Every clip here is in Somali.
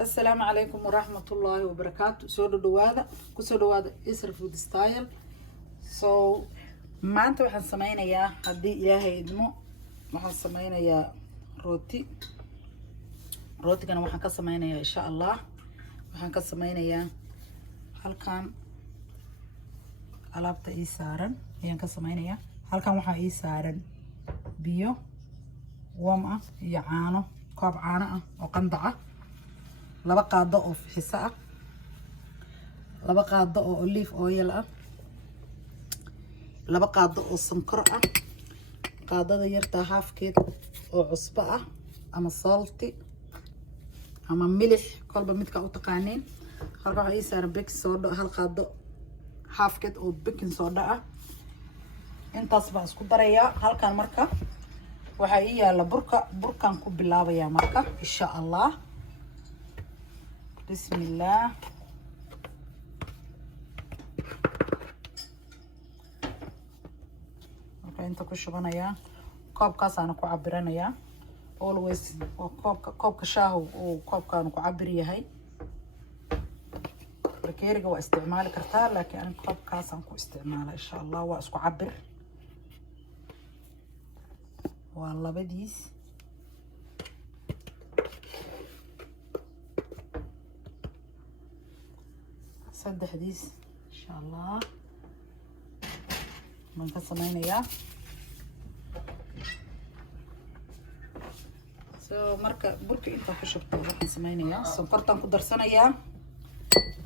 السلام عليكم ورحمة الله وبركاته. سو دوادا كسو دوادا إسر فود ستايل. ما أنت وحن سمعنا يا هدي إلهي إدمو وحن سمعنا يا روتي كان وحن كسمعنا يا إن شاء الله وحن كسمعنا يا هل كان alaabta ii saaran ayaan ka sameynaya. halkan waxa ii saaran biyo warm ah iyo caano, koob caano ah oo qandac ah, laba qaado oo fixisa ah, laba qaado oo olive oil ah, laba qaado oo sonkor ah, qaadada yarta halfkeed oo cusbo ah ama salty ama milix kolba midka u taqaaneen. halkan waxa ii saaran baking soda hal qaado halfkeed oo baking soda ah. intaas baan isku darayaa. halkan marka waxa ii yaala burkan ku bilaabaya marka insha Allah. bismillah. marka inta ku shubanaya koobkaas aan ku cabiranaya. always koobka shaahu oo koobkaan ku cabir yahay. بركيرجا واستعمال كرتال لكن أنا كوب كاسم كو استعماله إن شاء الله واسكو عبر والله بديس صد حديث إن شاء الله من قسمين يا مركا بركي إنت خشبتو راح سمين يا سنقرطان قدر سنة يا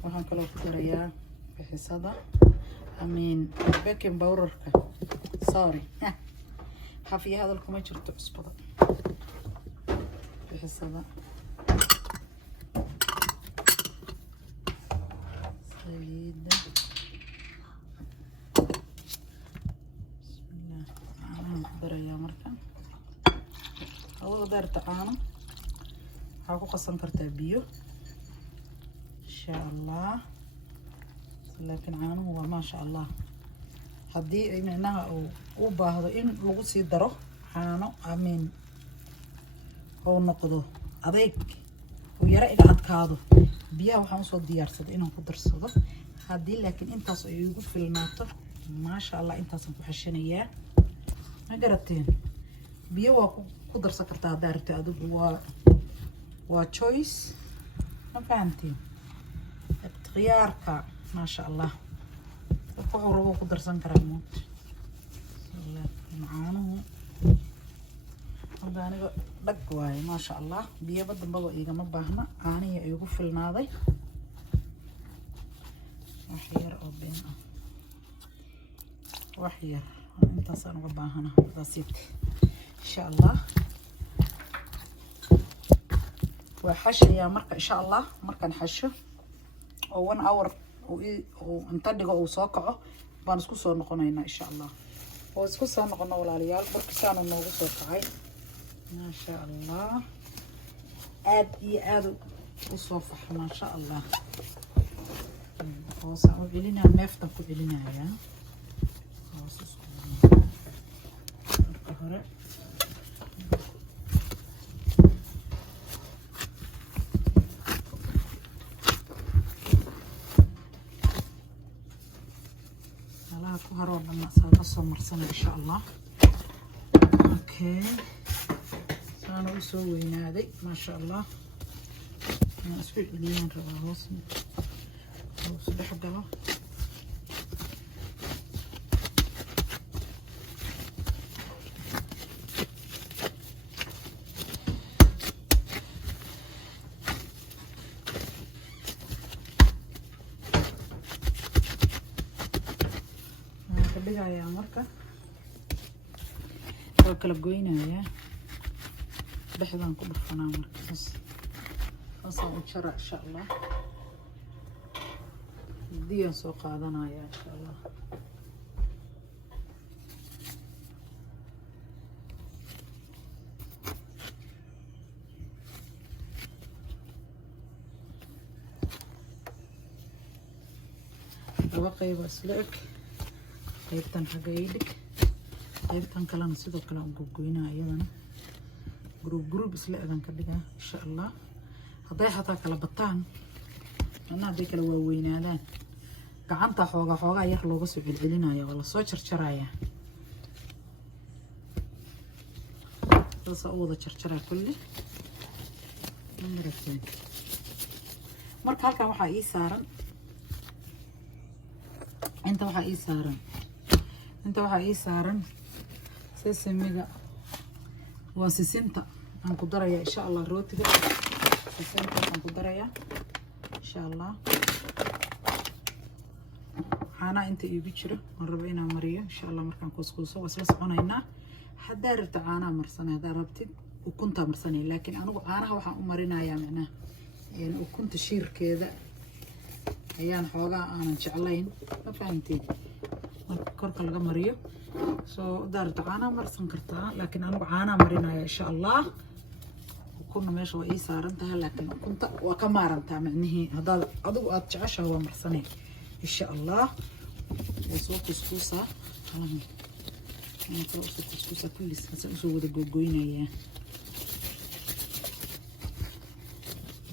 waxaan kaloo ku darayaa bixisada baking powderka sorry hafiya hadalku ma jirto cusbada bixisada saliida bismillah aan ku darayaa marka awal darta caano waxaa ku qasan kartaa biyo إن شاء الله. لكن عانه هو ما شاء الله هدي إنها أو باهظ إن لغسي دره عانه أمين أو نقده أضيق ويرى إلى أتكاده بيا وحنصو ديار صد إنه قدر صده هدي. لكن أنت يوجد في الماطر ما شاء الله أنت صنف حشنية ما قرأتين بيا وقدر سكرتها دارتي أدب وتشويس ما فهمتين خيارك ما شاء الله وقعوا قدر سنكر الموت معانه هذا أنا بقواي ما شاء الله بيبدأ بابا إيجا مباهنا أنا يقف الناضي وحير أو بين وحير أنت صار مباهنا بسيط إن شاء الله. وحش يا مركا إن شاء الله مركا نحشه oo 1 hour oo inta dhigo oo soo kaco baan isku soo noqonaynaa insha Allah. oo isku soo noqono walaalayaal barkisaan noogu soo kacay ma sha Allah aad iyo aad u soo faxay ma sha Allah. oo soo celinaa neefta ku celinaya oo soo marka hore هروح لما أصور مرسنا إن شاء الله. أوكي أنا أسوي نادي ما شاء الله. أنا أسوي اليوم ربع وصل وصبح قبل يا مركا وكلا قوينا بحضان كل فنا مركز أصلا شرع إن شاء الله دي سوق هذانا يا إن شاء الله. وبقي بس لك qaybtan xagga idhig qaybtan kalena sidoo kale aan gogoynaa iyadana group isla eedan ka dhigaa insha Allah. hadday xataa kala bataan anna hadday kala waaweynaadaan gacanta xoogaa yar looga soo celcelinaya oo la soo jarjaraya soo wada jarjaraa kulli marka halkan waxaa ii saaran inta waxaa ii saaran sesamiga waa sisinta aan ku darayaa insha allah rootiga sisinta aan ku darayaa insha allah caanaha inta iigu jiro aan rabo inaan mariyo insha allah markaan kuskuuso waa isla soconaynaa haddaa rabto caanaha marsanay haddaa rabtid ukunta marsanay laakiin anigu caanaha waxaan u marinayaa macnaha ukunta shiirkeeda ayaan xoogaa aanan jeclayn ma fahanteed marka korka laga mariyo soo haddaa rabto caanaha marsan kartaa laakiin anigu caanaha marinaya insha allah ukunna meesha waa ii saaran tahay laakiin ukunta waa ka maarantaa macnihii haddaad adigu aad jeceshahay waa marsanay insha allah وسوق كسكوسة أنا سوق كسكوسة كل سوق وده جوجوينا يا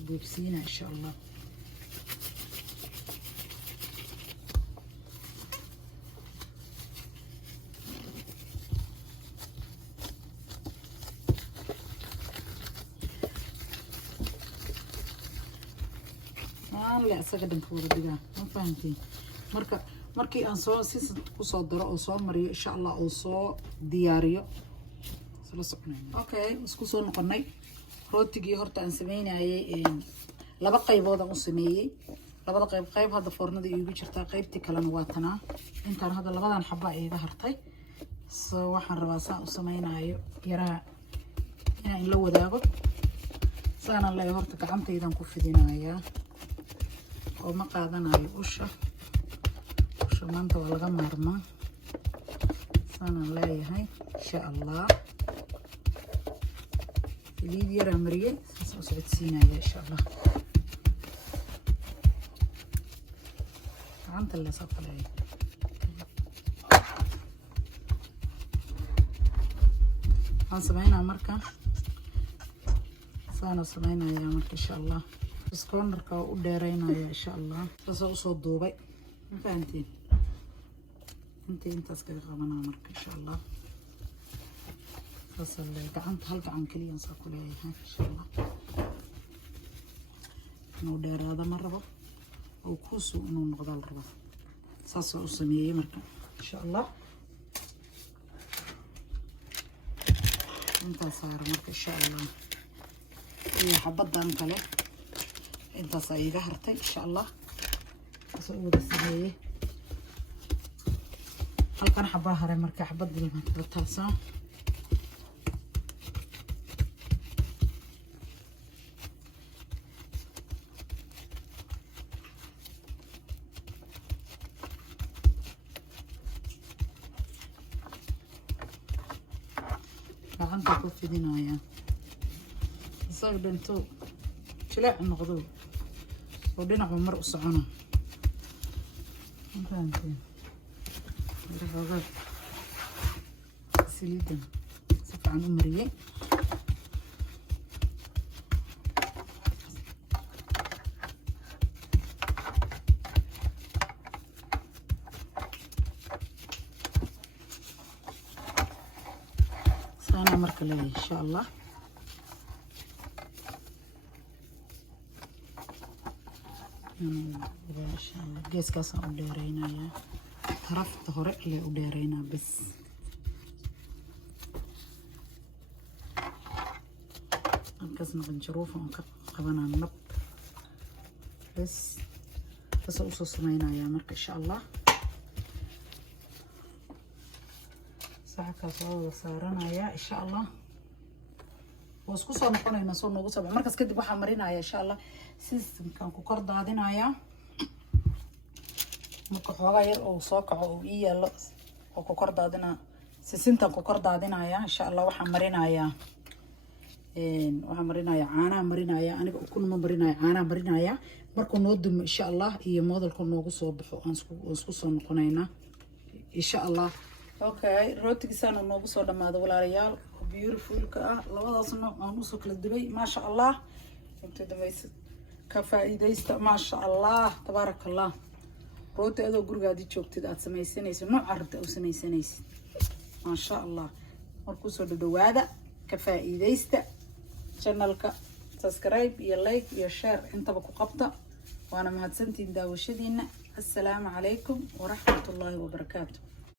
بوبسينا إن شاء الله لا سقدم فور دقا ما فهمتي markii aan soo ku soo daro oo soo mariyo insha Allah oo soo diyaariyo sala soconayna okay isku soo noqonay rootigii horta aan sameynayay laba qaybood aan u sameeyay labada qayb hadda foornada iigu jirta qaybtii kalena waa tana intaan hadda labadan xabba iiga hartay soo waxaan rabaa saan u sameynayo yaraa inaan la wadaago saana la horta gacantaydan ku fidinayaa oo ma qaadanayo usha maanta waa laga maarmaa saanaan leeyahay insha allah saliid yaraa mariyey saas u socodsiinaya insha allah gacanta leesoo kaleeya waan sameynaa marka saanuu sameynayaa marka insha allah iskornarka waa u dheereynaya insha allah saasoo usoo duubay ma fahantiin intaas kaga qabanaa marka insha allah saas le gacanta hal gacan kaliya saa ku leeyahay insha allah inuu dheeraado ma rabo oo kuusu inuu noqdo la rabo saas u sameeyay marka insha allah intaas saar marka insha allah iyo xabadan kale intaas ay iga hartay insha allah saas u wada sameeyay halkan xabaa haray marka xabadii ma taasoo gacanta ku fidinaya isaga dhanto jilaac noqdo oo dhinaca mar u socono intaanteen رغد سليدن سفعان أمرية سانا مركلة إن شاء الله إن شاء الله جيس كاسا أديرينا يا طرفت هورق اللي وديرينا بس أنكسنا بنشروفه قبنا النب بس أوصل سمينا يا مرك إن شاء الله ساعة كاسو صارنا يا إن شاء الله واسكو صار نقولنا نصور نقص مركز كده بحمرنا يا إن شاء الله سيستم كان كوكر دادنا يا marka xoogaa yar oo soo kaco oo ii yaalo oo ku kor daadina sisintan ku kor daadinaya insha Allah waxaan marinayaa caanaha marinaya aniga ukun ma marinaya caanaha marinaya markuu noo dumo insha Allah iyo modelku noogu soo baxo aan isku soo noqonayna insha Allah okay rootigiisana noogu soo dhamaado walaalayaal beautiful ka ah labadaas nooc aan u soo kala dubay ma sha Allah انت دميس كفايديست ما شاء الله تبارك الله روتي ادو غرغادي joogtid aad sameeysanayso nooc arda oo sameeysanaysid ما شاء الله markuu soo dhawaada كفايديست channelka subscribe iyo like iyo share intaba ku qabta waana mahadsantiin daawashadiina السلام عليكم ورحمة الله وبركاته